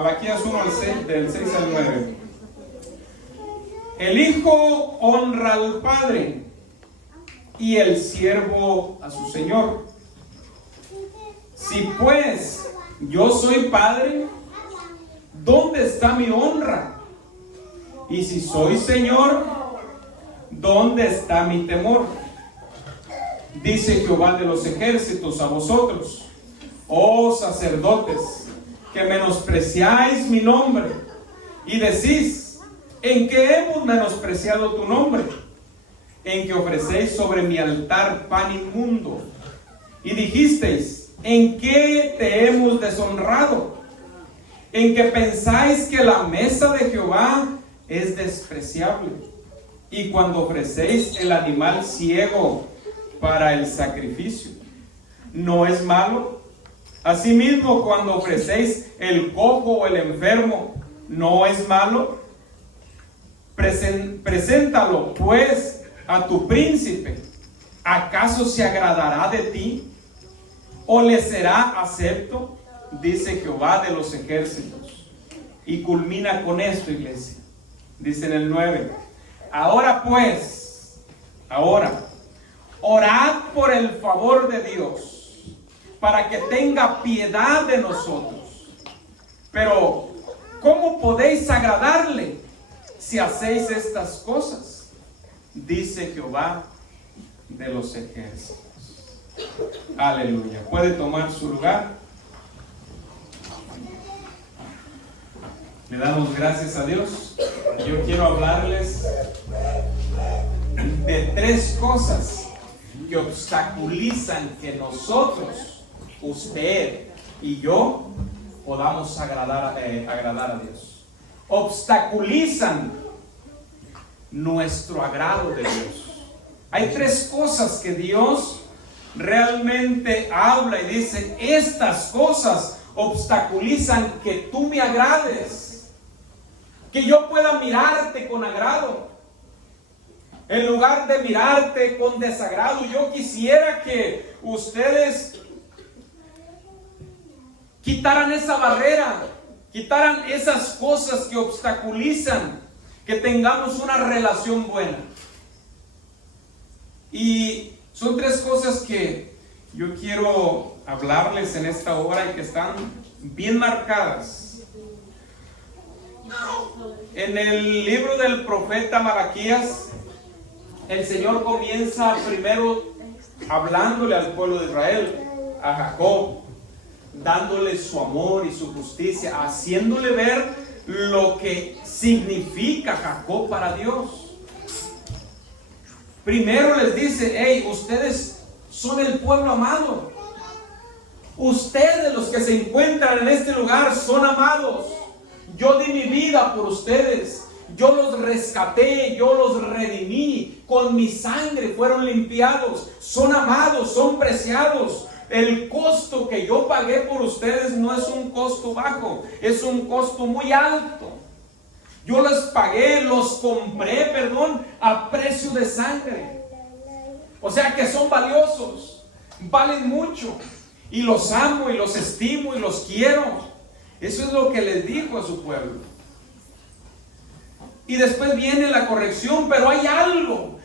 Malaquías 1 del 6 al 9. El hijo honra al padre y el siervo a su señor. Si pues yo soy padre, ¿dónde está mi honra? Y si soy señor, ¿dónde está mi temor? Dice Jehová de los ejércitos a vosotros, oh sacerdotes, que menospreciáis mi nombre, y decís: ¿en qué hemos menospreciado tu nombre? En que ofrecéis sobre mi altar pan inmundo. Y dijisteis: ¿en qué te hemos deshonrado? En que pensáis que la mesa de Jehová es despreciable, y cuando ofrecéis el animal ciego para el sacrificio, ¿no es malo? Asimismo, cuando ofrecéis el cojo o el enfermo, ¿no es malo? Preséntalo pues a tu príncipe. ¿Acaso se agradará de ti? ¿O le será acepto? Dice Jehová de los ejércitos. Y culmina con esto, iglesia. Dice en el 9: ahora pues, orad por el favor de Dios, para que tenga piedad de nosotros. Pero, ¿cómo podéis agradarle si hacéis estas cosas? Dice Jehová de los ejércitos. Aleluya. ¿Puede tomar su lugar? Le damos gracias a Dios. Yo quiero hablarles de 3 cosas que obstaculizan que nosotros, usted y yo, podamos agradar a Dios. Obstaculizan nuestro agrado de Dios. Hay 3 cosas que Dios realmente habla y dice: estas cosas obstaculizan que tú me agrades, que yo pueda mirarte con agrado. En lugar de mirarte con desagrado, yo quisiera que ustedes quitaran esa barrera, quitaran esas cosas que obstaculizan que tengamos una relación buena. Y son 3 cosas que yo quiero hablarles en esta hora y que están bien marcadas. En el libro del profeta Malaquías, el Señor comienza primero hablándole al pueblo de Israel, a Jacob, dándole su amor y su justicia, haciéndole ver lo que significa Jacob para Dios. Primero les dice: hey, ustedes son el pueblo amado. Ustedes, los que se encuentran en este lugar, son amados. Yo di mi vida por ustedes. Yo los rescaté, yo los redimí. Con mi sangre fueron limpiados. Son amados, son preciados. El costo que yo pagué por ustedes no es un costo bajo, es un costo muy alto. Yo les pagué, los compré, a precio de sangre. O sea que son valiosos, valen mucho. Y los amo y los estimo y los quiero. Eso es lo que les dijo a su pueblo. Y después viene la corrección, pero hay algo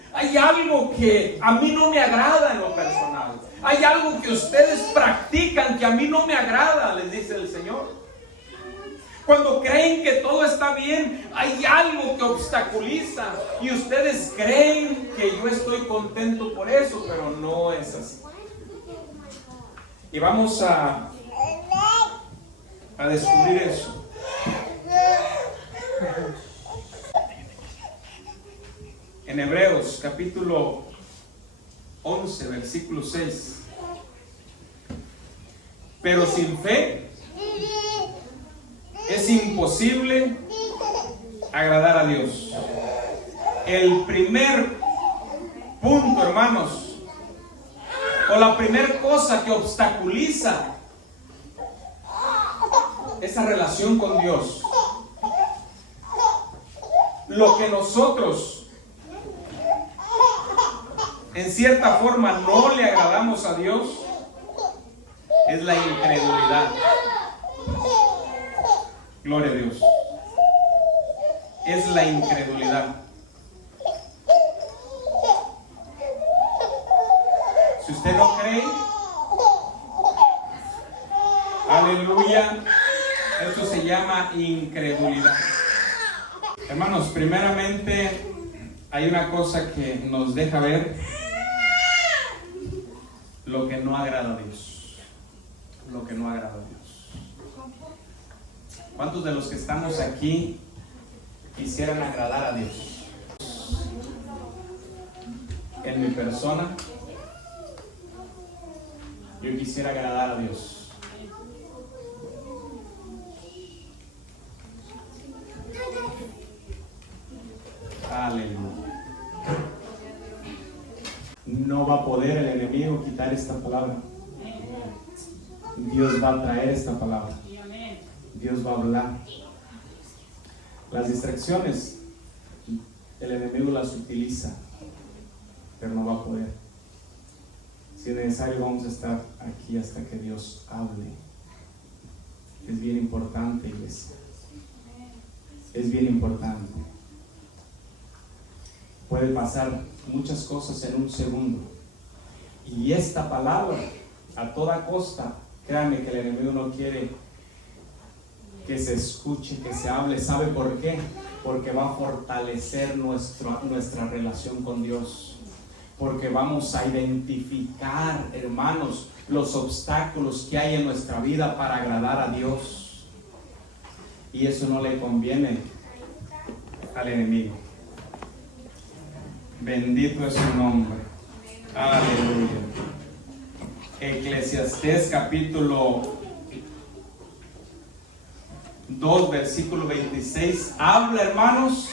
que a mí no me agrada en lo personal. Hay algo que ustedes practican que a mí no me agrada, les dice el Señor. Cuando creen que todo está bien, hay algo que obstaculiza y ustedes creen que yo estoy contento por eso, pero no es así. Y vamos a descubrir eso. En Hebreos capítulo 11, versículo 6. Pero sin fe es imposible agradar a Dios. El primer punto, hermanos, o la primera cosa que obstaculiza esa relación con Dios, lo que nosotros en cierta forma no le agradamos a Dios, es la incredulidad. Gloria a Dios. Es la incredulidad. Si usted no cree, aleluya, esto se llama incredulidad. Hermanos, primeramente hay una cosa que nos deja ver lo que no agrada a Dios. Lo que no agrada a Dios. ¿Cuántos de los que estamos aquí quisieran agradar a Dios? En mi persona, yo quisiera agradar a Dios. Aleluya. No va a poder el enemigo quitar esta palabra. Dios va a traer esta palabra. Dios va a hablar. Las distracciones, el enemigo las utiliza, pero no va a poder. Si es necesario, vamos a estar aquí hasta que Dios hable. Es bien importante, iglesia. Es bien importante. Puede pasar muchas cosas en un segundo. Y esta palabra, a toda costa, créanme que el enemigo no quiere que se escuche, que se hable. ¿Sabe por qué? Porque va a fortalecer nuestra relación con Dios. Porque vamos a identificar, hermanos, los obstáculos que hay en nuestra vida para agradar a Dios. Y eso no le conviene al enemigo. Bendito es su nombre. Aleluya. Eclesiastés capítulo 2, versículo 26. Habla, hermanos,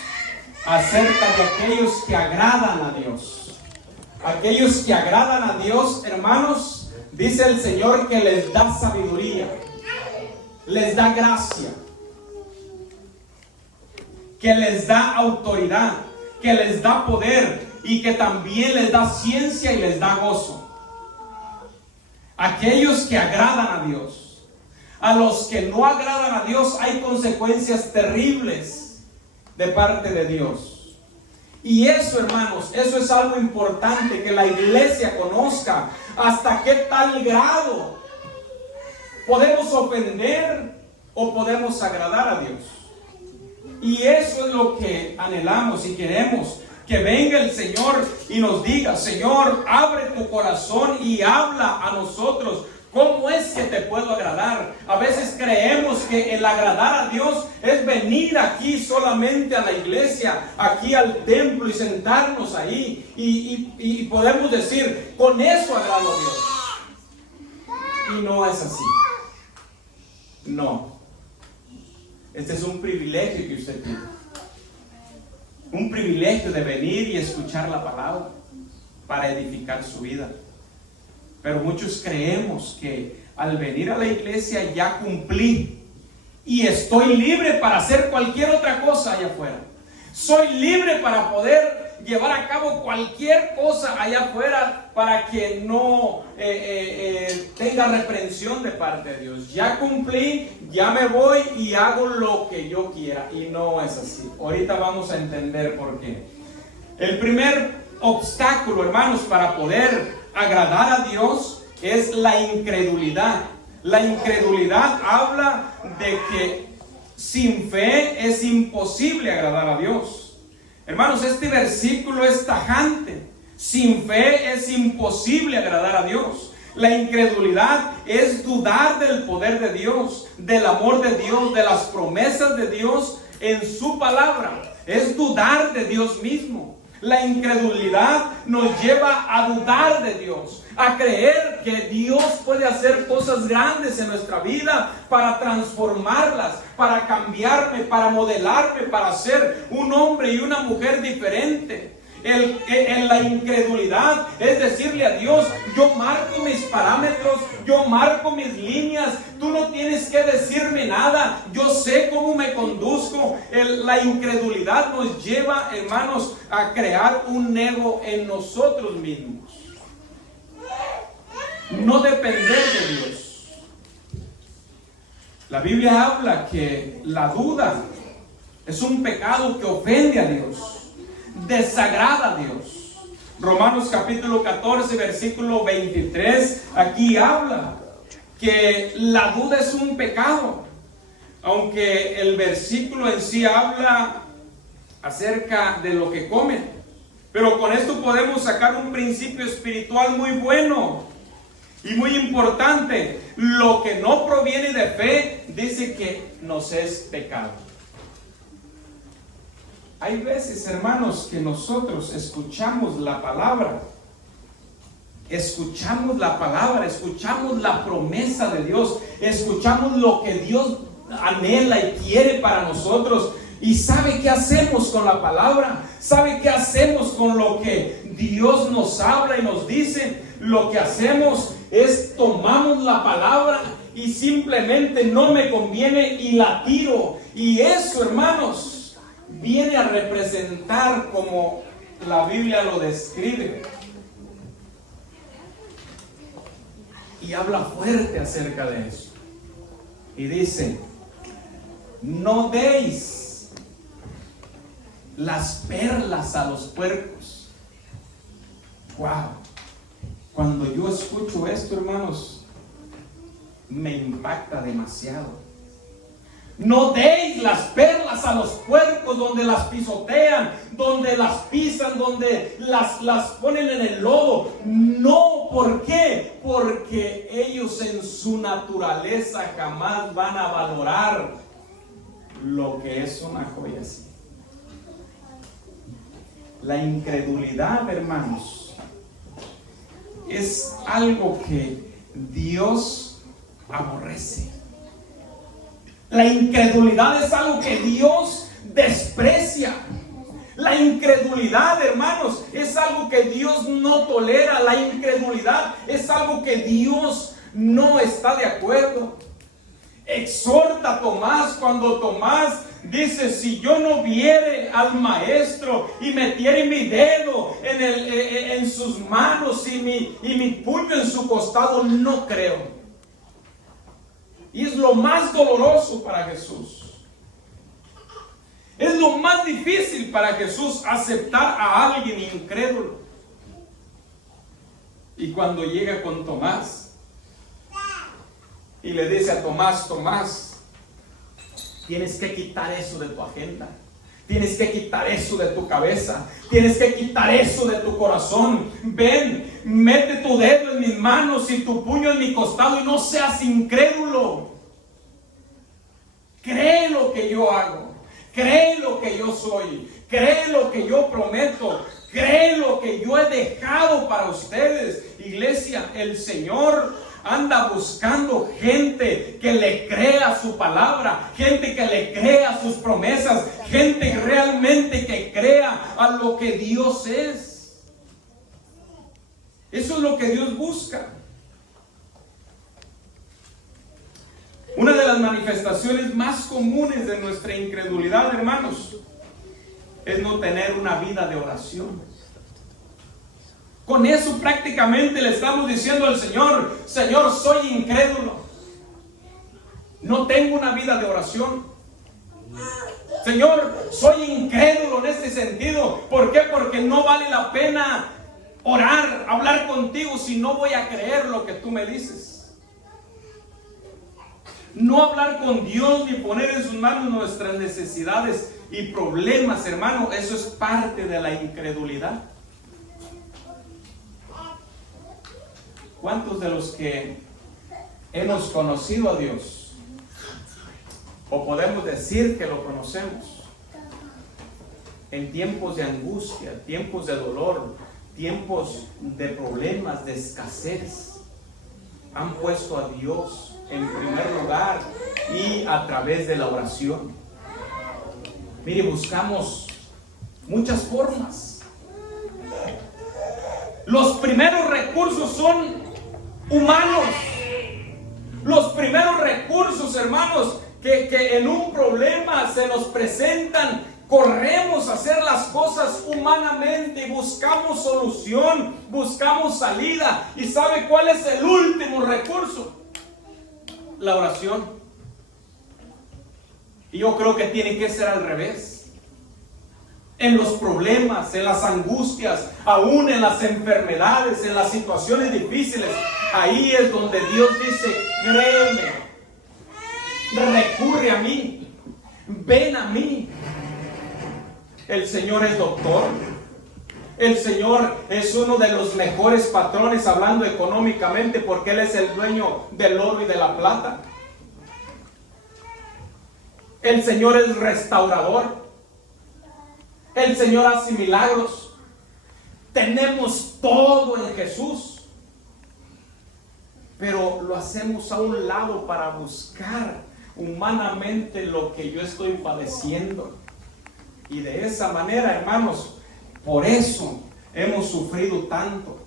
acerca de aquellos que agradan a Dios. Aquellos que agradan a Dios, hermanos, dice el Señor que les da sabiduría, les da gracia, que les da autoridad, que les da poder y que también les da ciencia y les da gozo. Aquellos que agradan a Dios. A los que no agradan a Dios hay consecuencias terribles de parte de Dios. Y eso, hermanos, eso es algo importante que la iglesia conozca. Hasta qué tal grado podemos ofender o podemos agradar a Dios. Y eso es lo que anhelamos y queremos. Que venga el Señor y nos diga: Señor, abre tu corazón y habla a nosotros. ¿Cómo es que te puedo agradar? A veces creemos que el agradar a Dios es venir aquí solamente a la iglesia, aquí al templo y sentarnos ahí. Y podemos decir: con eso agrado a Dios. Y no es así. No. Este es un privilegio que usted tiene. Un privilegio de venir y escuchar la palabra para edificar su vida. Pero muchos creemos que al venir a la iglesia ya cumplí y estoy libre para hacer cualquier otra cosa allá afuera. Soy libre para poder llevar a cabo cualquier cosa allá afuera para que no tenga reprensión de parte de Dios. Ya cumplí, ya me voy y hago lo que yo quiera. Y no es así. Ahorita vamos a entender por qué. El primer obstáculo, hermanos, para poder agradar a Dios es la incredulidad. La incredulidad habla de que sin fe es imposible agradar a Dios. Hermanos, este versículo es tajante. Sin fe es imposible agradar a Dios. La incredulidad es dudar del poder de Dios, del amor de Dios, de las promesas de Dios en su palabra. Es dudar de Dios mismo. La incredulidad nos lleva a dudar de Dios, a creer que Dios puede hacer cosas grandes en nuestra vida para transformarlas, para cambiarme, para modelarme, para ser un hombre y una mujer diferente. En la incredulidad es decirle a Dios: yo marco mis parámetros, yo marco mis líneas, tú no tienes que decirme nada, yo sé cómo me conduzco. La incredulidad nos lleva, hermanos, a crear un ego en nosotros mismos, no depender de Dios. La Biblia habla que la duda es un pecado que ofende a Dios, desagrada a Dios. Romanos capítulo 14, versículo 23, aquí habla que la duda es un pecado. Aunque el versículo en sí habla acerca de lo que comen. Pero con esto podemos sacar un principio espiritual muy bueno y muy importante. Lo que no proviene de fe, dice que nos es pecado. Hay veces, hermanos, que nosotros escuchamos la palabra, escuchamos la promesa de Dios, escuchamos lo que Dios anhela y quiere para nosotros. ¿Y sabe qué hacemos con la palabra? ¿Sabe qué hacemos con lo que Dios nos habla y nos dice? Lo que hacemos es tomamos la palabra y simplemente no me conviene y la tiro. Y eso, hermanos, viene a representar como la Biblia lo describe. Y habla fuerte acerca de eso. Y dice: no deis las perlas a los puercos. Wow. Cuando yo escucho esto, hermanos, me impacta demasiado. No deis las perlas a los puercos, donde las pisotean, donde las pisan, donde las ponen en el lodo. No, ¿por qué? Porque ellos en su naturaleza jamás van a valorar lo que es una joya así. La incredulidad, hermanos, es algo que Dios aborrece. La incredulidad es algo que Dios desprecia. La incredulidad, hermanos, es algo que Dios no tolera. La incredulidad es algo que Dios no está de acuerdo. Exhorta a Tomás cuando Tomás dice: si yo no viere al maestro y metiere mi dedo en sus manos y mi puño en su costado, no creo. Y es lo más doloroso para Jesús. Es lo más difícil para Jesús, aceptar a alguien incrédulo. Y cuando llega con Tomás y le dice a Tomás: Tomás, tienes que quitar eso de tu agenda. Tienes que quitar eso de tu cabeza. Tienes que quitar eso de tu corazón. Ven, mete tu dedo en mis manos y tu puño en mi costado y no seas incrédulo. Cree lo que yo hago. Cree lo que yo soy. Cree lo que yo prometo. Cree lo que yo he dejado para ustedes. Iglesia, el Señor anda buscando gente que le crea su palabra, gente que le crea sus promesas, gente realmente que crea a lo que Dios es. Eso es lo que Dios busca. Una de las manifestaciones más comunes de nuestra incredulidad, hermanos, es no tener una vida de oración. Con eso prácticamente le estamos diciendo al Señor: Señor, soy incrédulo. No tengo una vida de oración. Señor, soy incrédulo en este sentido. ¿Por qué? Porque no vale la pena orar, hablar contigo si no voy a creer lo que tú me dices. No hablar con Dios ni poner en sus manos nuestras necesidades y problemas, hermano, eso es parte de la incredulidad. ¿Cuántos de los que hemos conocido a Dios, o podemos decir que lo conocemos, en tiempos de angustia, tiempos de dolor, tiempos de problemas, de escasez, han puesto a Dios en primer lugar y a través de la oración? Mire, buscamos muchas formas. Los primeros recursos son humanos. Los primeros recursos, hermanos, que en un problema se nos presentan, corremos a hacer las cosas humanamente, buscamos solución, buscamos salida. ¿Y sabe cuál es el último recurso? La oración. Y yo creo que tiene que ser al revés. En los problemas, en las angustias, aún en las enfermedades, en las situaciones difíciles, ahí es donde Dios dice: créeme, recurre a mí, ven a mí. El Señor es doctor. El Señor es uno de los mejores patrones hablando económicamente, porque Él es el dueño del oro y de la plata. El Señor es restaurador. El Señor hace milagros. Tenemos todo en Jesús. Pero lo hacemos a un lado para buscar humanamente lo que yo estoy padeciendo. Y de esa manera, hermanos, por eso hemos sufrido tanto.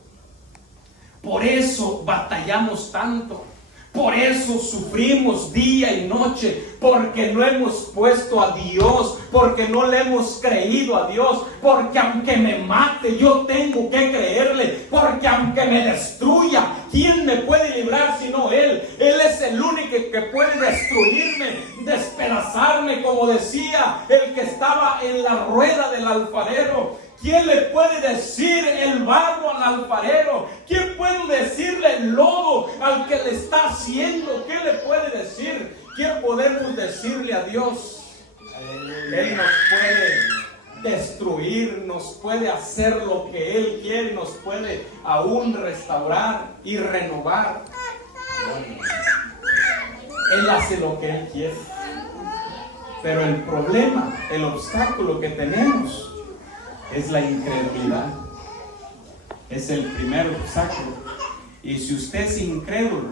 Por eso batallamos tanto. Por eso sufrimos día y noche, porque no hemos puesto a Dios, porque no le hemos creído a Dios, porque aunque me mate, yo tengo que creerle, porque aunque me destruya, ¿quién me puede librar sino Él? Él es el único que puede destruirme, despedazarme, como decía el que estaba en la rueda del alfarero. ¿Quién le puede decir el barro al alfarero? ¿Quién puede decirle el lodo al que le está haciendo? ¿Qué le puede decir? ¿Qué podemos decirle a Dios? Él nos puede destruir, nos puede hacer lo que Él quiere, nos puede aún restaurar y renovar. Él hace lo que Él quiere. Pero el problema, el obstáculo que tenemos es la incredulidad. Es el primer obstáculo. Y si usted es incrédulo,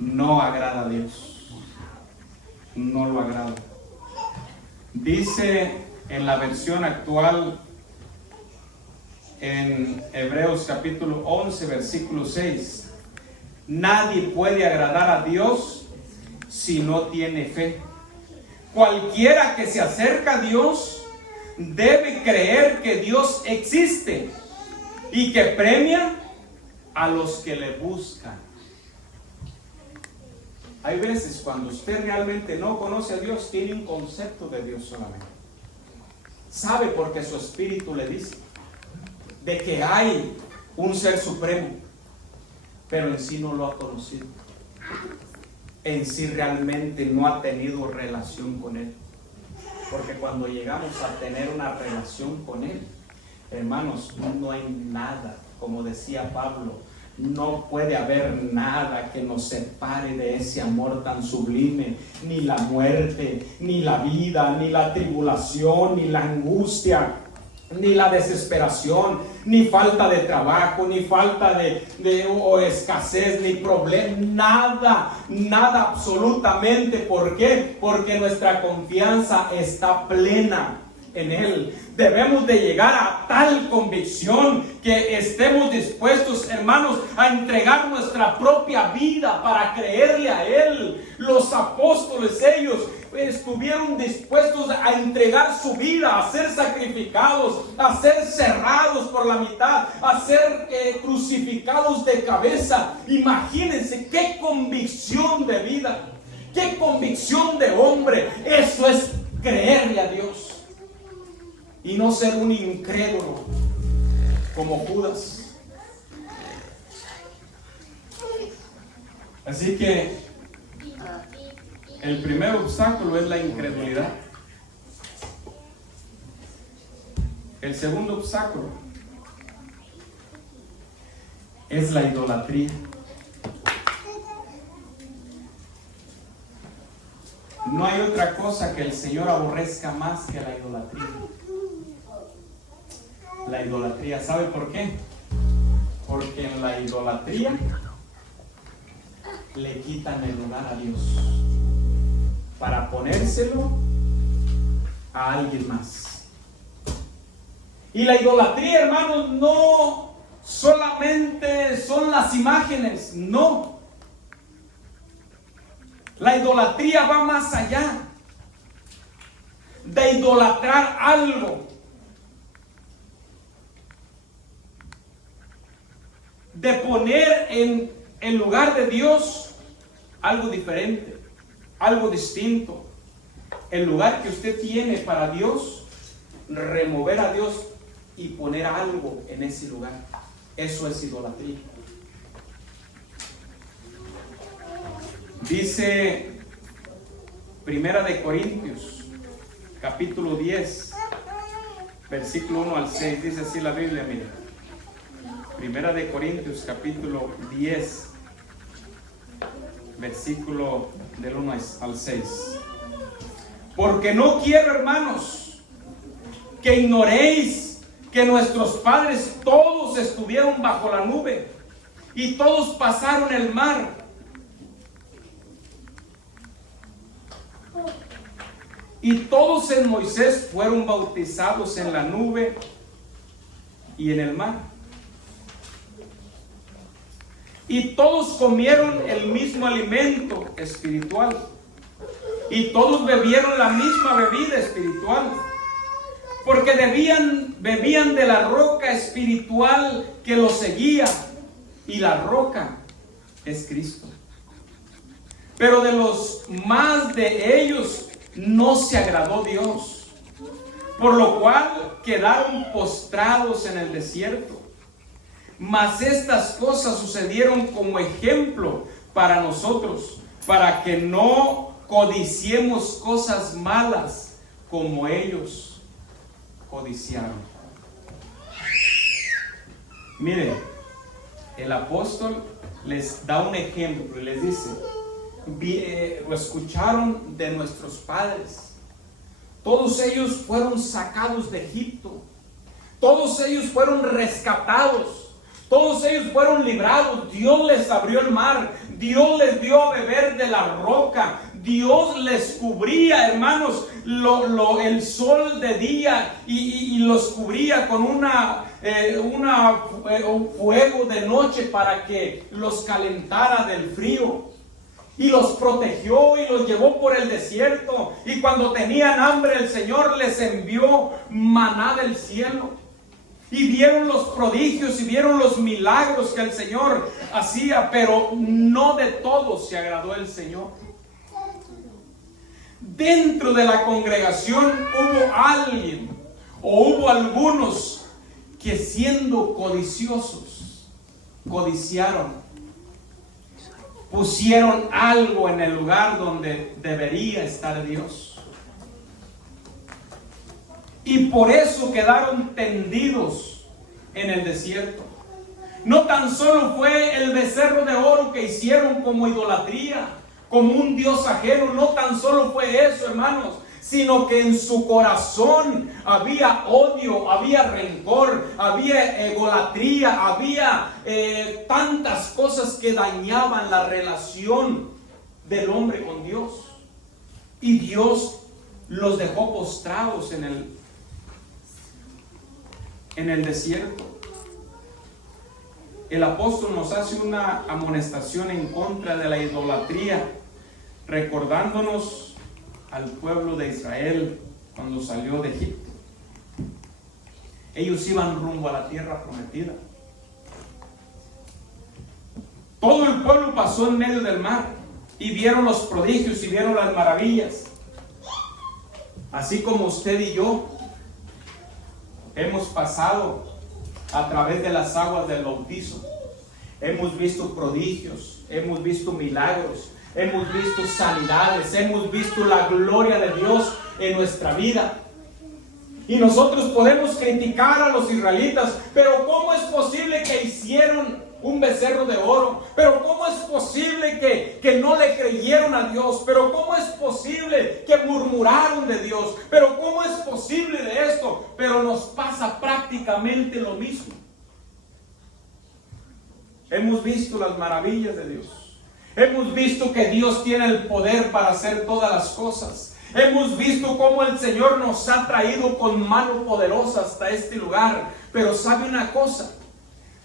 no agrada a Dios. No lo agrada. Dice en la versión actual, en Hebreos capítulo 11, versículo 6: nadie puede agradar a Dios si no tiene fe. Cualquiera que se acerca a Dios debe creer que Dios existe y que premia a los que le buscan. Hay veces cuando usted realmente no conoce a Dios, tiene un concepto de Dios solamente. Sabe porque su espíritu le dice de que hay un ser supremo, pero en sí no lo ha conocido. En sí realmente no ha tenido relación con Él. Porque cuando llegamos a tener una relación con Él, hermanos, no hay nada, como decía Pablo, no puede haber nada que nos separe de ese amor tan sublime, ni la muerte, ni la vida, ni la tribulación, ni la angustia, ni la desesperación, ni falta de trabajo, ni falta o escasez, ni problema, nada absolutamente. ¿Por qué? Porque nuestra confianza está plena en Él. Debemos de llegar a tal convicción que estemos dispuestos, hermanos, a entregar nuestra propia vida para creerle a Él. Los apóstoles, ellos estuvieron dispuestos a entregar su vida, a ser sacrificados, a ser cerrados por la mitad, a ser crucificados de cabeza. Imagínense qué convicción de vida, qué convicción de hombre. Eso es creerle a Dios y no ser un incrédulo como Judas. Así que el primer obstáculo es la incredulidad. El segundo obstáculo es la idolatría. No hay otra cosa que el Señor aborrezca más que la idolatría. La idolatría, ¿sabe por qué? Porque en la idolatría le quitan el lugar a Dios para ponérselo a alguien más. Y la idolatría, hermanos, no solamente son las imágenes, no. La idolatría va más allá de idolatrar algo, de poner en el lugar de Dios algo diferente, algo distinto, el lugar que usted tiene para Dios, remover a Dios y poner algo en ese lugar. Eso es idolatría. Dice Primera de Corintios, capítulo 10, versículo 1 al 6. Dice así la Biblia, mire. Primera de Corintios, capítulo 10, versículo del 1 al 6. Porque no quiero, hermanos, que ignoréis que nuestros padres todos estuvieron bajo la nube y todos pasaron el mar. Y todos en Moisés fueron bautizados en la nube y en el mar. Y todos comieron el mismo alimento espiritual. Y todos bebieron la misma bebida espiritual. Porque bebían de la roca espiritual que los seguía. Y la roca es Cristo. Pero de los más de ellos no se agradó Dios, por lo cual quedaron postrados en el desierto. Mas estas cosas sucedieron como ejemplo para nosotros, para que no codiciemos cosas malas como ellos codiciaron. Miren, el apóstol les da un ejemplo y les dice: lo escucharon de nuestros padres. Todos ellos fueron sacados de Egipto. Todos ellos fueron rescatados. Todos ellos fueron librados. Dios les abrió el mar. Dios les dio a beber de la roca. Dios les cubría, hermanos, el sol de día y los cubría con un fuego de noche para que los calentara del frío. Y los protegió y los llevó por el desierto. Y cuando tenían hambre, el Señor les envió maná del cielo. Y vieron los prodigios y vieron los milagros que el Señor hacía. Pero no de todos se agradó el Señor. Dentro de la congregación hubo alguien o hubo algunos que, siendo codiciosos, codiciaron. Pusieron algo en el lugar donde debería estar Dios. Y por eso quedaron tendidos en el desierto. No tan solo fue el becerro de oro que hicieron como idolatría, como un Dios ajeno. No tan solo fue eso, hermanos, sino que en su corazón había odio, había rencor, había egolatría, había tantas cosas que dañaban la relación del hombre con Dios. Y Dios los dejó postrados en el desierto. El apóstol nos hace una amonestación en contra de la idolatría, recordándonos al pueblo de Israel cuando salió de Egipto. Ellos iban rumbo a la tierra prometida. Todo el pueblo pasó en medio del mar y vieron los prodigios y vieron las maravillas. Así como usted y yo hemos pasado a través de las aguas del bautizo. Hemos visto prodigios, hemos visto milagros, hemos visto sanidades, hemos visto la gloria de Dios en nuestra vida. Y nosotros podemos criticar a los israelitas, pero ¿cómo es posible que hicieron un becerro de oro? Pero ¿cómo es posible que no le creyeron a Dios? Pero ¿cómo es posible que murmuraron de Dios? Pero ¿cómo es posible de esto? Pero nos pasa prácticamente lo mismo. Hemos visto las maravillas de Dios. Hemos visto que Dios tiene el poder para hacer todas las cosas. Hemos visto cómo el Señor nos ha traído con mano poderosa hasta este lugar. Pero ¿sabe una cosa?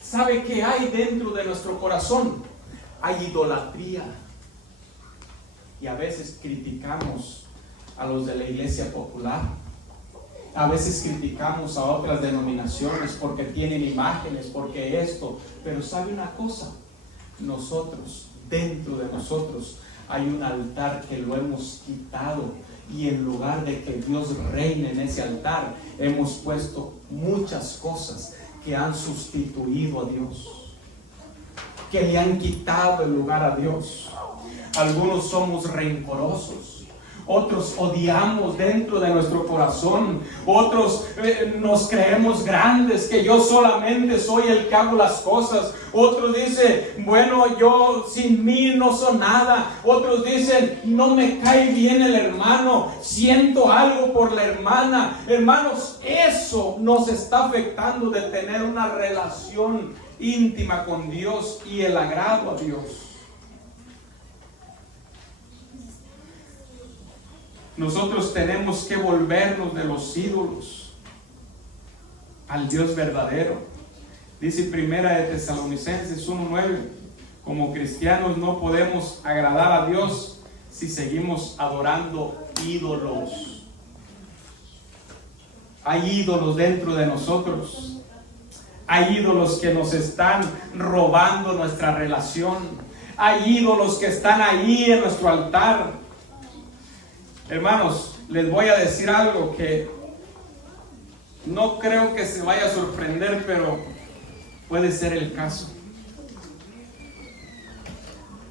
¿Sabe qué hay dentro de nuestro corazón? Hay idolatría. Y a veces criticamos a los de la iglesia popular. A veces criticamos a otras denominaciones porque tienen imágenes, porque esto. Pero ¿sabe una cosa? Nosotros, dentro de nosotros, hay un altar que lo hemos quitado Y en lugar de que Dios reine en ese altar, hemos puesto muchas cosas que han sustituido a Dios, que le han quitado el lugar a Dios. Algunos somos rencorosos, otros odiamos dentro de nuestro corazón, otros nos creemos grandes, que yo solamente soy el que hago las cosas. Otros dicen, bueno, yo sin mí no soy nada. Otros dicen, no me cae bien el hermano, siento algo por la hermana. Hermanos, eso nos está afectando de tener una relación íntima con Dios y el agrado a Dios. Nosotros tenemos que volvernos de los ídolos al Dios verdadero. Dice Primera de Tesalonicenses 1:9, como cristianos no podemos agradar a Dios si seguimos adorando ídolos. Hay ídolos dentro de nosotros. Hay ídolos que nos están robando nuestra relación. Hay ídolos que están ahí en nuestro altar. Hermanos, les voy a decir algo que no creo que se vaya a sorprender, pero puede ser el caso.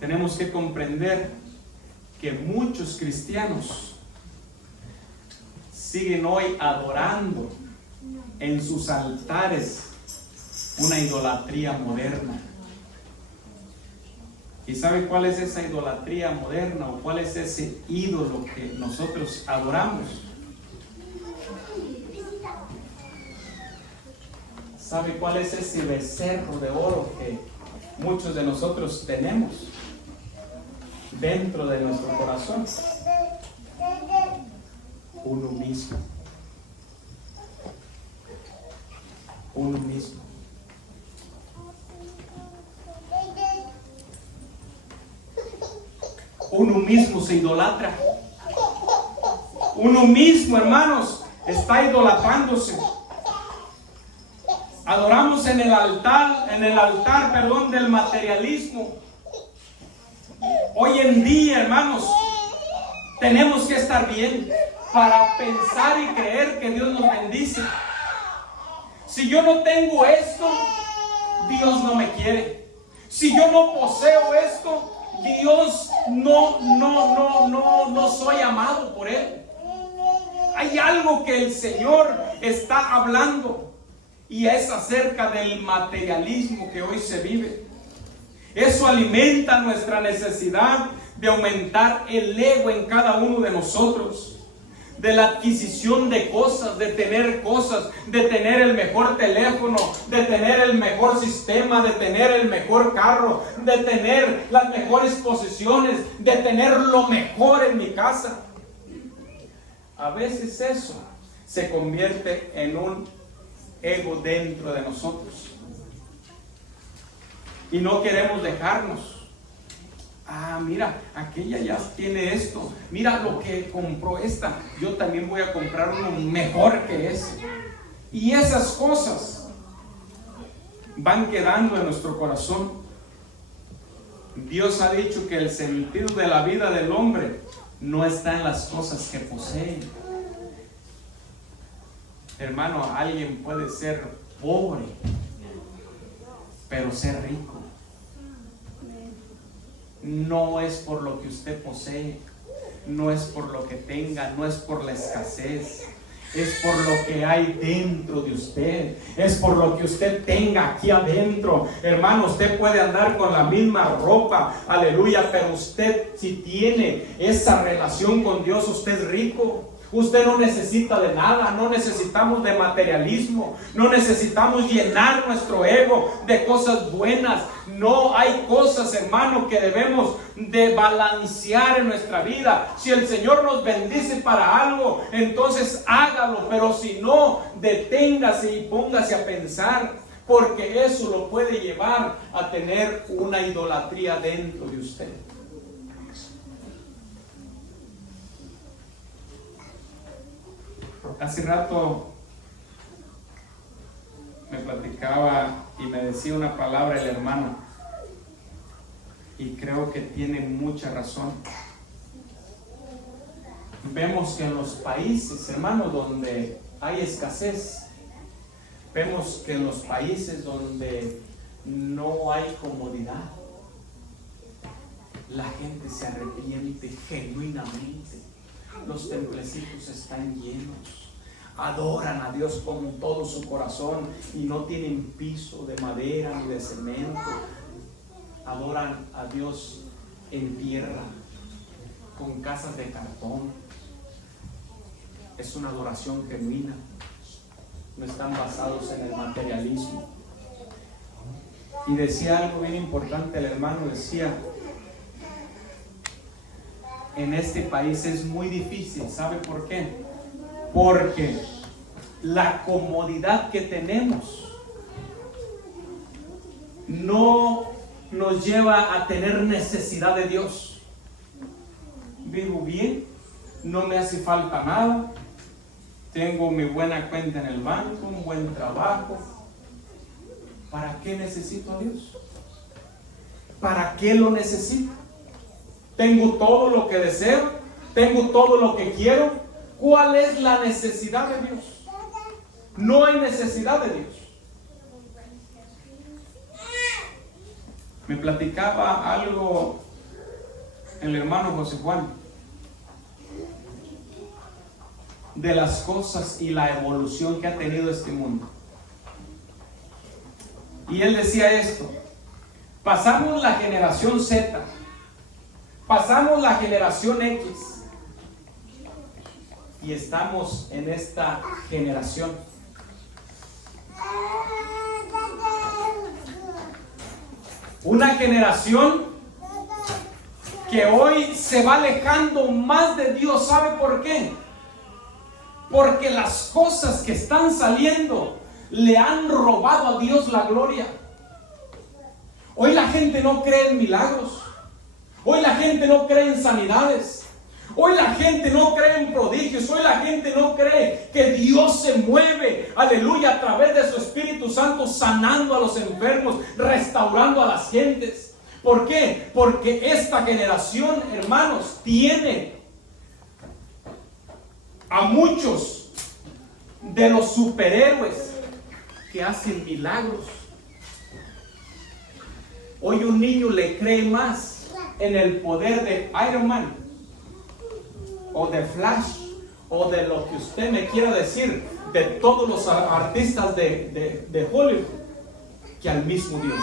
Tenemos que comprender que muchos cristianos siguen hoy adorando en sus altares una idolatría moderna. ¿Y sabe cuál es esa idolatría moderna o cuál es ese ídolo que nosotros adoramos? ¿Sabe cuál es ese becerro de oro que muchos de nosotros tenemos dentro de nuestro corazón? Uno mismo. Uno mismo. Uno mismo se idolatra. Uno mismo, hermanos, está idolatrándose. Adoramos en el altar, del materialismo. Hoy en día, hermanos, tenemos que estar bien para pensar y creer que Dios nos bendice. Si yo no tengo esto, Dios no me quiere. Si yo no poseo esto, Dios no soy amado por Él. Hay algo que el Señor está hablando y es acerca del materialismo que hoy se vive. Eso alimenta nuestra necesidad de aumentar el ego en cada uno de nosotros, de la adquisición de cosas, de tener cosas, de tener el mejor teléfono, de tener el mejor sistema, de tener el mejor carro, de tener las mejores posesiones, de tener lo mejor en mi casa. A veces eso se convierte en un ego dentro de nosotros y no queremos dejarnos. Ah, mira, aquella ya tiene esto. Mira lo que compró esta. Yo también voy a comprar uno mejor que ese. Y esas cosas van quedando en nuestro corazón. Dios ha dicho que el sentido de la vida del hombre no está en las cosas que posee. Hermano, alguien puede ser pobre, pero ser rico. No es por lo que usted posee, no es por lo que tenga, no es por la escasez, es por lo que hay dentro de usted, es por lo que usted tenga aquí adentro. Hermano, usted puede andar con la misma ropa, aleluya, pero usted, si tiene esa relación con Dios, usted es rico. Usted no necesita de nada, no necesitamos de materialismo, no necesitamos llenar nuestro ego de cosas buenas. No hay cosas, hermano, que debemos de balancear en nuestra vida. Si el Señor nos bendice para algo, entonces hágalo, pero si no, deténgase y póngase a pensar, porque eso lo puede llevar a tener una idolatría dentro de usted. Hace rato me platicaba y me decía una palabra el hermano, y creo que tiene mucha razón. vemos que en los países, hermano, donde hay escasez, vemos que en los países donde no hay comodidad, la gente se arrepiente genuinamente. Los templecitos están llenos, adoran a Dios con todo su corazón y no tienen piso de madera ni de cemento. Adoran a Dios en tierra, con casas de cartón. Es una adoración genuina. No están basados en el materialismo. Y decía algo bien importante el hermano, decía: en este país es muy difícil. ¿Sabe por qué? Porque la comodidad que tenemos no nos lleva a tener necesidad de Dios. Vivo bien, no me hace falta nada, tengo mi buena cuenta en el banco, un buen trabajo. ¿Para qué necesito a Dios? ¿Para qué lo necesito? Tengo todo lo que deseo, tengo todo lo que quiero. ¿Cuál es la necesidad de Dios? No hay necesidad de Dios. Me platicaba algo el hermano José Juan de las cosas y la evolución que ha tenido este mundo. Y él decía esto: pasamos la generación Z, pasamos la generación X y estamos en esta generación. Una generación que hoy se va alejando más de Dios. ¿Sabe por qué? Porque las cosas que están saliendo le han robado a Dios la gloria. Hoy la gente no cree en milagros. Hoy la gente no cree en sanidades. Hoy la gente no cree en prodigios. Hoy la gente no cree que Dios se mueve, aleluya, a través de su Espíritu Santo, sanando a los enfermos, restaurando a las gentes. ¿Por qué? Porque esta generación, hermanos, tiene a muchos de los superhéroes que hacen milagros. Hoy un niño le cree más en el poder de Iron Man, o de Flash, o de lo que usted me quiera decir, de todos los artistas de Hollywood, que al mismo Dios.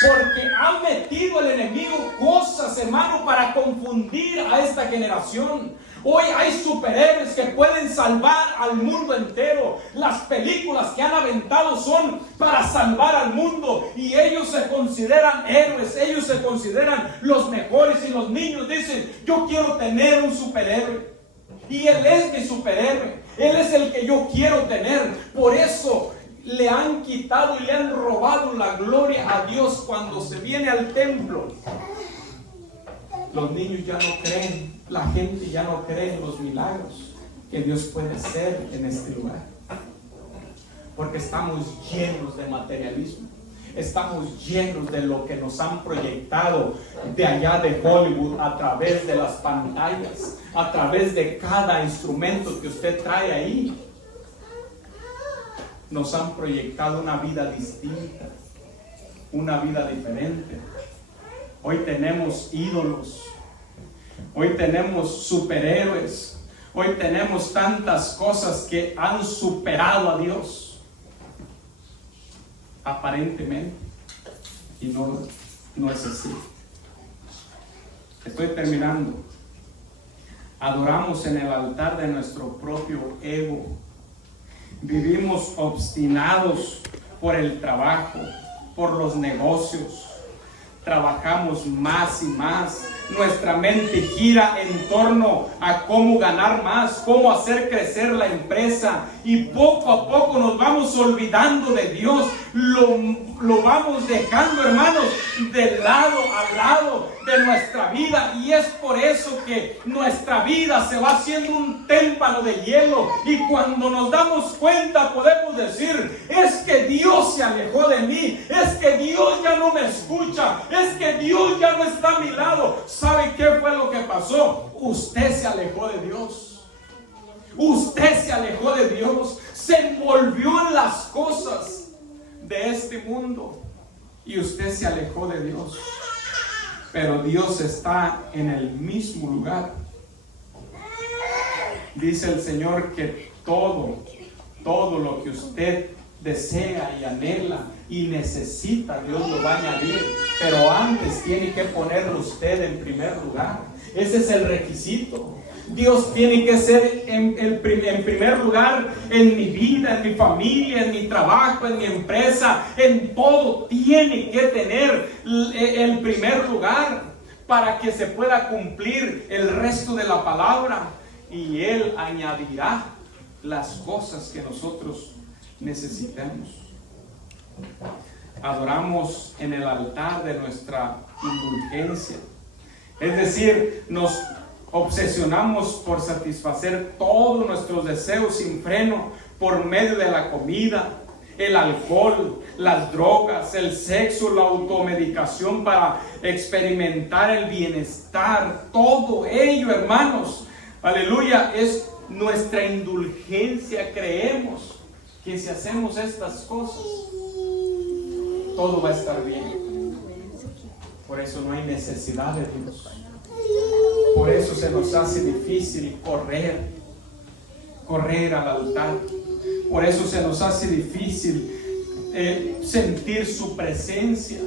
Porque ha metido el enemigo cosas, hermano, para confundir a esta generación. Hoy hay superhéroes que pueden salvar al mundo entero. Las películas que han aventado son para salvar al mundo, y ellos se consideran héroes, ellos se consideran los mejores, y los niños dicen: yo quiero tener un superhéroe, y él es mi superhéroe, él es el que yo quiero tener. Por eso le han quitado y le han robado la gloria a Dios. Cuando se viene al templo, los niños ya no creen, la gente ya no cree en los milagros que Dios puede hacer en este lugar, porque estamos llenos de materialismo. Estamos llenos de lo que nos han proyectado de allá de Hollywood, a través de las pantallas, a través de cada instrumento que usted trae ahí. Nos han proyectado una vida distinta, una vida diferente. Hoy tenemos ídolos, hoy tenemos superhéroes, hoy tenemos tantas cosas que han superado a Dios, aparentemente, y no es así. Estoy terminando. Adoramos en el altar de nuestro propio ego. Vivimos obstinados por el trabajo, por los negocios. Trabajamos más y más. Nuestra mente gira en torno a cómo ganar más, cómo hacer crecer la empresa, y poco a poco nos vamos olvidando de Dios. Lo vamos dejando, hermanos, de lado a lado de nuestra vida, y es por eso que nuestra vida se va haciendo un témpano de hielo, y cuando nos damos cuenta podemos decir: es que Dios se alejó de mí, es que Dios ya no me escucha, es que Dios ya no está a mi lado. ¿Sabe qué fue lo que pasó? Usted se alejó de Dios. Usted se alejó de Dios. Se envolvió en las cosas de este mundo. Y usted se alejó de Dios. Pero Dios está en el mismo lugar. Dice el Señor que todo lo que usted desea y anhela y necesita, Dios lo va a añadir. Pero antes tiene que ponerlo usted en primer lugar. Ese es el requisito. Dios tiene que ser en primer lugar en mi vida, en mi familia, en mi trabajo, en mi empresa, en todo. Tiene que tener el primer lugar para que se pueda cumplir el resto de la palabra. Y Él añadirá las cosas que nosotros necesitemos. Adoramos en el altar de nuestra indulgencia. Es decir, nos obsesionamos por satisfacer todos nuestros deseos sin freno por medio de la comida, el alcohol, las drogas, el sexo, la automedicación para experimentar el bienestar. Todo ello, hermanos, aleluya, es nuestra indulgencia. Creemos que si hacemos estas cosas, todo va a estar bien. Por eso no hay necesidad de Dios. Por eso se nos hace difícil correr al altar. Por eso se nos hace difícil sentir su presencia.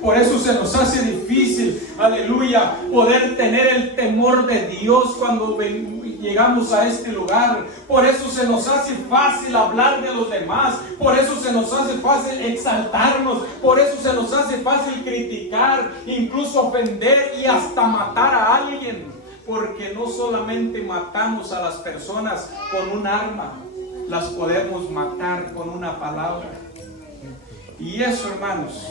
Por eso se nos hace difícil, aleluya, poder tener el temor de Dios cuando llegamos a este lugar. Por eso se nos hace fácil hablar de los demás. Por eso se nos hace fácil exaltarnos. Por eso se nos hace fácil criticar, incluso ofender y hasta matar a alguien. Porque no solamente matamos a las personas con un arma, las podemos matar con una palabra. Y eso, hermanos,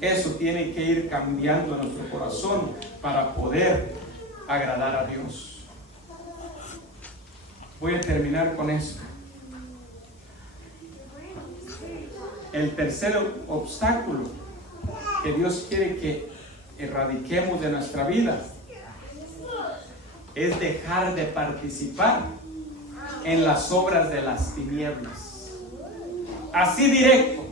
eso tiene que ir cambiando en nuestro corazón para poder agradar a Dios. Voy a terminar con esto. El tercer obstáculo que Dios quiere que erradiquemos de nuestra vida es dejar de participar en las obras de las tinieblas. Así directo.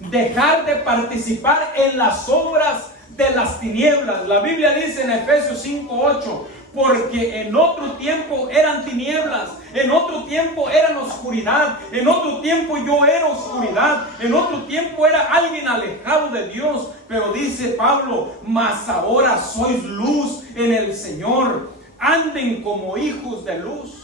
Dejar de participar en las obras de las tinieblas. La Biblia dice en Efesios 5:8, porque en otro tiempo eran tinieblas, en otro tiempo eran oscuridad, en otro tiempo yo era oscuridad, en otro tiempo era alguien alejado de Dios. Pero dice Pablo, mas ahora sois luz en el Señor, anden como hijos de luz.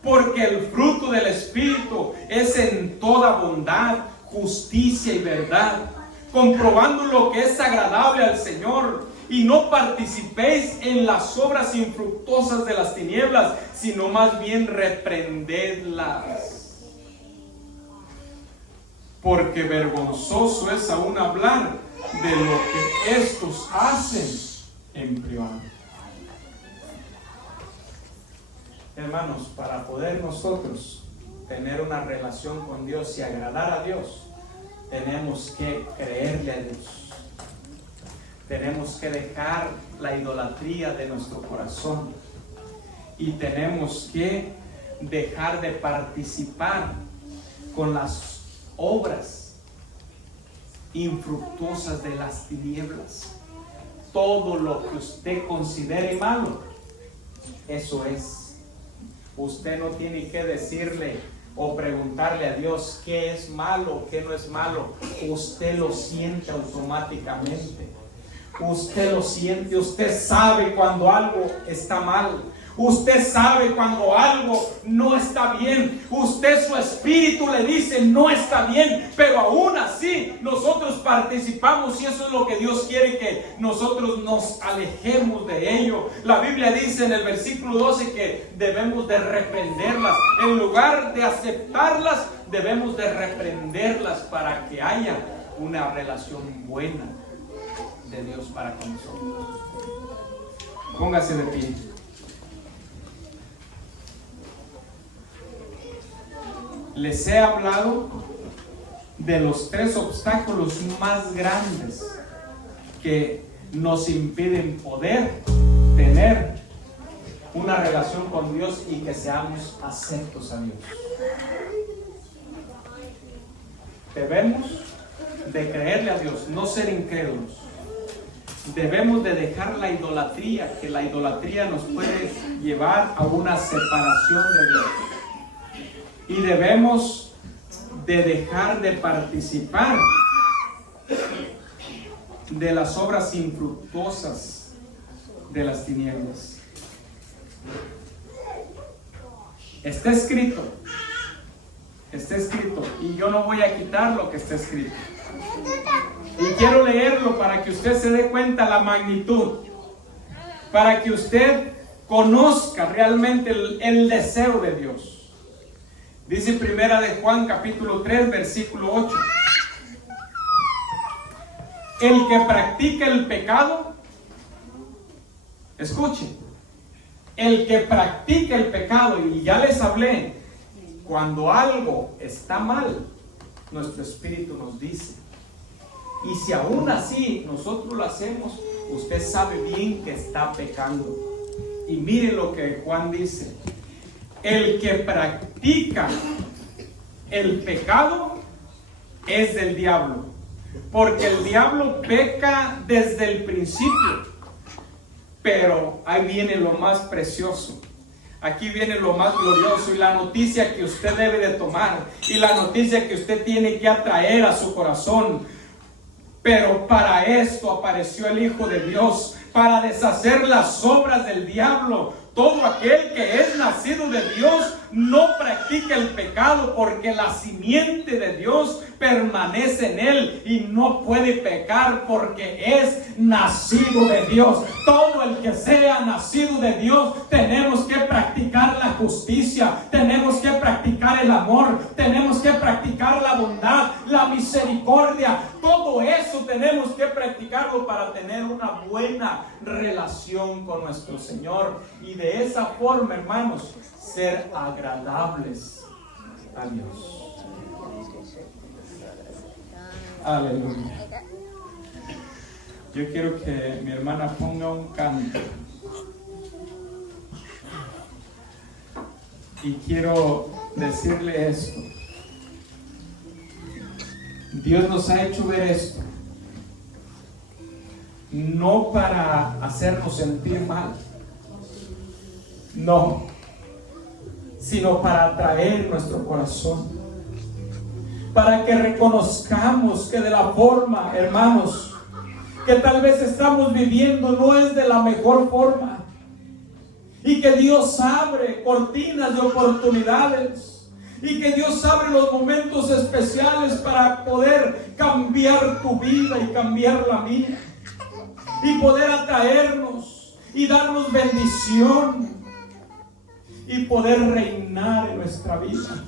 Porque el fruto del Espíritu es en toda bondad, justicia y verdad, comprobando lo que es agradable al Señor, y no participéis en las obras infructuosas de las tinieblas, sino más bien reprendedlas. Porque vergonzoso es aún hablar de lo que estos hacen en privado. Hermanos, para poder nosotros tener una relación con Dios y agradar a Dios, tenemos que creerle a Dios. Tenemos que dejar la idolatría de nuestro corazón. Y tenemos que dejar de participar con las obras infructuosas de las tinieblas. Todo lo que usted considere malo, eso es. Usted no tiene que decirle o preguntarle a Dios qué es malo o qué no es malo. Usted lo siente automáticamente. Usted lo siente. Usted sabe cuando algo está mal. Usted sabe cuando algo no está bien. Usted, su espíritu le dice no está bien, pero aún así nosotros participamos, y eso es lo que Dios quiere, que nosotros nos alejemos de ello. La Biblia dice en el versículo 12 que debemos de reprenderlas. En lugar de aceptarlas, debemos de reprenderlas para que haya una relación buena de Dios para con nosotros. Póngase de pie. Les he hablado de los 3 obstáculos más grandes que nos impiden poder tener una relación con Dios y que seamos aceptos a Dios. Debemos de creerle a Dios, no ser incrédulos. Debemos de dejar la idolatría, que la idolatría nos puede llevar a una separación de Dios. Y debemos de dejar de participar de las obras infructuosas de las tinieblas. Está escrito, y yo no voy a quitar lo que está escrito. Y quiero leerlo para que usted se dé cuenta la magnitud, para que usted conozca realmente el deseo de Dios. Dice Primera de Juan capítulo 3 versículo 8: el que practica el pecado, escuche, el que practica el pecado, y ya les hablé, cuando algo está mal, nuestro espíritu nos dice. Y si aún así nosotros lo hacemos, usted sabe bien que está pecando. Y mire lo que Juan dice: el que practica el pecado es del diablo, porque el diablo peca desde el principio. Pero ahí viene lo más precioso, aquí viene lo más glorioso, y la noticia que usted debe de tomar, y la noticia que usted tiene que atraer a su corazón. Pero para esto apareció el Hijo de Dios, para deshacer las obras del diablo. Todo aquel que es nacido de Dios no practica el pecado, porque la simiente de Dios permanece en él y no puede pecar porque es nacido de Dios. Todo el que sea nacido de Dios, tenemos que practicar la justicia, tenemos que practicar el amor, tenemos que practicar la bondad, la misericordia. Todo eso tenemos que practicarlo para tener una buena relación con nuestro Señor, y de esa forma, hermanos, ser agradables a Dios. Aleluya. Yo quiero que mi hermana ponga un canto, y quiero decirle esto. Dios nos ha hecho ver esto, no para hacernos sentir mal, no, sino para atraer nuestro corazón, para que reconozcamos que de la forma, hermanos, que tal vez estamos viviendo no es de la mejor forma, y que Dios abre cortinas de oportunidades, y que Dios abre los momentos especiales para poder cambiar tu vida y cambiar la mía, y poder atraernos y darnos bendición y poder reinar en nuestra vida.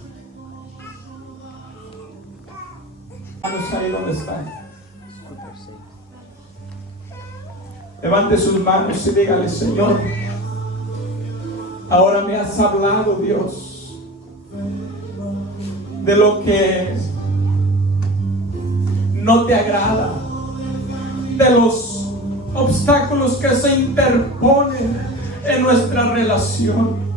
Vamos ahí donde está. Levante sus manos y dígale: Señor, ahora me has hablado, Dios, de lo que no te agrada, de los obstáculos que se interponen en nuestra relación.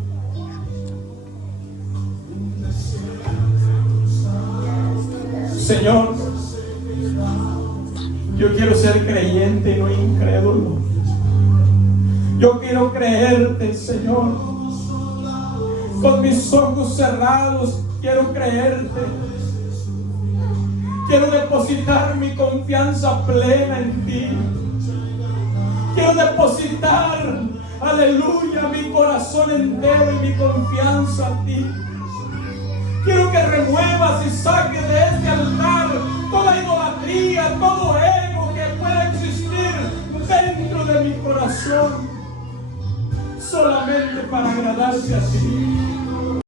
Señor, yo quiero ser creyente y no incrédulo. Yo quiero creerte, Señor. Con mis ojos cerrados quiero creerte. Quiero depositar mi confianza plena en ti. Quiero depositar, aleluya, mi corazón entero y mi confianza a ti. Quiero que remuevas y saques de este altar toda idolatría, todo ego que pueda existir dentro de mi corazón, solamente para agradarte a ti.